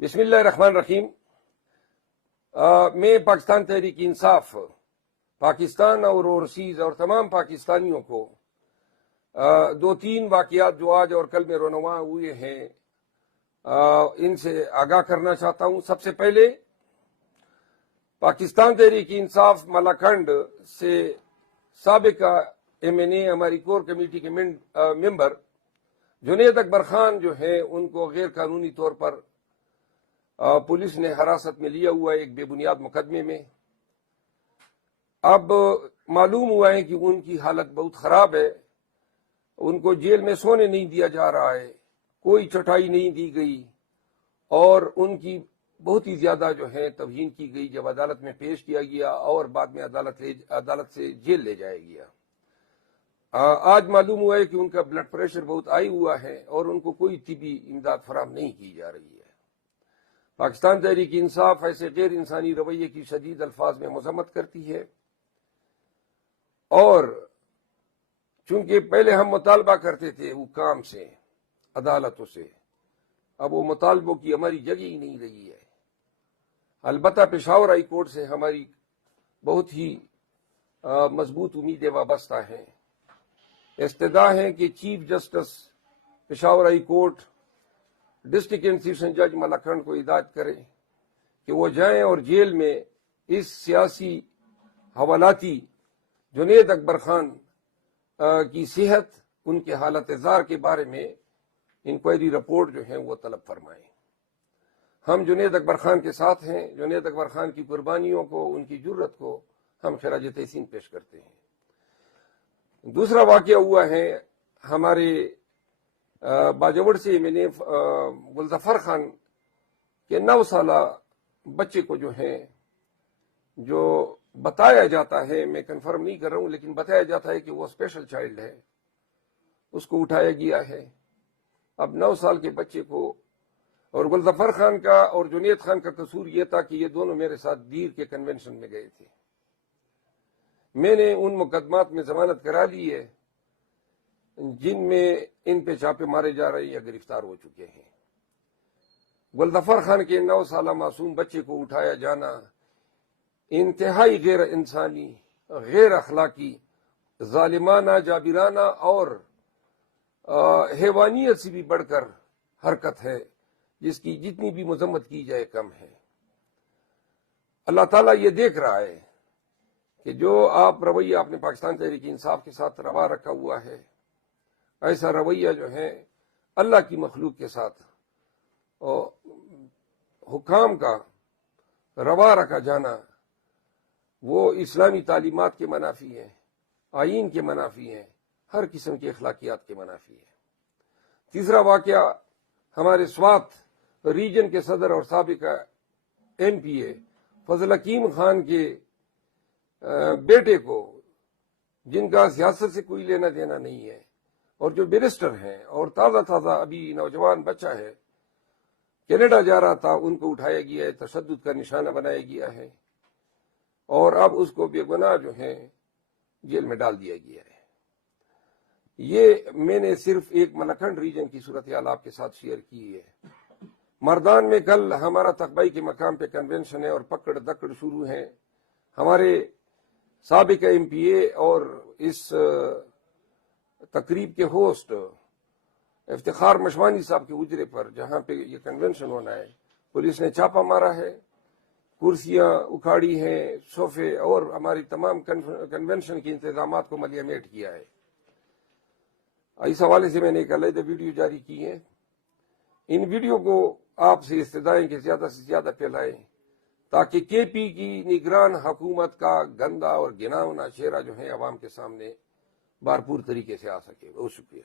بسم اللہ الرحمن الرحیم۔ میں پاکستان تحریک انصاف، پاکستان اور اوورسیز اور تمام پاکستانیوں کو دو تین واقعات جو آج اور کل میں رونما ہوئے ہیں ان سے آگاہ کرنا چاہتا ہوں۔ سب سے پہلے پاکستان تحریک انصاف ملاکنڈ سے سابق MNA ہماری کور کمیٹی کے ممبر جنید اکبر خان جو ہیں ان کو غیر قانونی طور پر پولیس نے حراست میں لیا ہوا ہے ایک بے بنیاد مقدمے میں۔ اب معلوم ہوا ہے کہ ان کی حالت بہت خراب ہے، ان کو جیل میں سونے نہیں دیا جا رہا ہے، کوئی چٹائی نہیں دی گئی اور ان کی بہت ہی زیادہ جو ہے توہین کی گئی جب عدالت میں پیش کیا گیا اور بعد میں عدالت سے جیل لے جایا گیا۔ آج معلوم ہوا ہے کہ ان کا بلڈ پریشر بہت ہائی ہوا ہے اور ان کو کوئی طبی امداد فراہم نہیں کی جا رہی ہے۔ پاکستان تحریک انصاف ایسے غیر انسانی رویے کی شدید الفاظ میں مذمت کرتی ہے، اور چونکہ پہلے ہم مطالبہ کرتے تھے حکام سے، عدالتوں سے، اب وہ مطالبوں کی ہماری جگہ ہی نہیں رہی ہے۔ البتہ پشاور ہائی کورٹ سے ہماری بہت ہی مضبوط امیدیں وابستہ ہیں۔ استدعا ہے کہ chief justice Peshawar high court district and session جج ملاکنڈ کو ہدایت کرے کہ وہ جائیں اور جیل میں اس سیاسی حوالاتی جنید اکبر خان کی صحت، ان کے حالت زار کے بارے میں انکوائری رپورٹ جو ہے وہ طلب فرمائیں۔ ہم جنید اکبر خان کے ساتھ ہیں، جنید اکبر خان کی قربانیوں کو، ان کی جرت کو ہم خراج تحسین پیش کرتے ہیں۔ دوسرا واقعہ ہوا ہے ہمارے باجوڑ سے MNA گلظفر خان کے 9 سالہ بچے کو جو ہے، جو بتایا جاتا ہے، میں کنفرم نہیں کر رہا ہوں لیکن بتایا جاتا ہے کہ وہ اسپیشل چائلڈ ہے، اس کو اٹھایا گیا ہے۔ اب 9 سال کے بچے کو، اور گلظفر خان کا اور جنید خان کا قصور یہ تھا کہ یہ دونوں میرے ساتھ دیر کے کنونشن میں گئے تھے۔ میں نے ان مقدمات میں ضمانت کرا لی ہے جن میں ان پہ چھاپے مارے جا رہے یا گرفتار ہو چکے ہیں۔ گلظفر خان کے 9 سالہ معصوم بچے کو اٹھایا جانا انتہائی غیر انسانی، غیر اخلاقی، ظالمانہ، جابرانہ اور حیوانیت سے بھی بڑھ کر حرکت ہے، جس کی جتنی بھی مذمت کی جائے کم ہے۔ اللہ تعالیٰ یہ دیکھ رہا ہے کہ جو رویہ آپ نے پاکستان تحریک انصاف کے ساتھ روا رکھا ہوا ہے، ایسا رویہ جو ہے اللہ کی مخلوق کے ساتھ حکام کا روا رکھا جانا، وہ اسلامی تعلیمات کے منافی ہے، آئین کے منافی ہے، ہر قسم کی اخلاقیات کے منافی ہے۔ تیسرا واقعہ ہمارے سوات ریجن کے صدر اور سابق MPA فضل حکیم خان کے بیٹے کو، جن کا سیاست سے کوئی لینا دینا نہیں ہے اور جو بیرسٹر ہیں اور تازہ ابھی نوجوان بچہ ہے، کینیڈا جا رہا تھا، ان کو اٹھایا گیا ہے، تشدد کا نشانہ بنایا گیا ہے اور اب اس کو بے گناہ جو ہے جیل میں ڈال دیا گیا ہے۔ یہ میں نے صرف ایک ملاکنڈ ریجن کی صورتحال آپ کے ساتھ شیئر کی ہے۔ مردان میں کل ہمارا تقبائی کے مقام پہ کنونشن ہے اور پکڑ دکڑ شروع ہیں۔ ہمارے سابق MPA اور اس تقریب کے ہوسٹ افتخار مشوانی صاحب کے اجرے پر، جہاں پہ یہ کنونشن ہونا ہے، پولیس نے چھاپہ مارا ہے، کرسیاں اکھاڑی ہیں، صوفے اور ہماری تمام کنونشن کے انتظامات کو ملیہ میٹ کیا ہے۔ اس حوالے سے میں نے ایک علیحدہ ویڈیو جاری کی ہے۔ ان ویڈیو کو آپ سے استدعائیں کہ زیادہ سے زیادہ پھیلائیں تاکہ KP کی نگران حکومت کا گندا اور گھناؤنا چہرہ جو ہے عوام کے سامنے بھرپور طریقے سے آ سکے۔ بہت شکریہ۔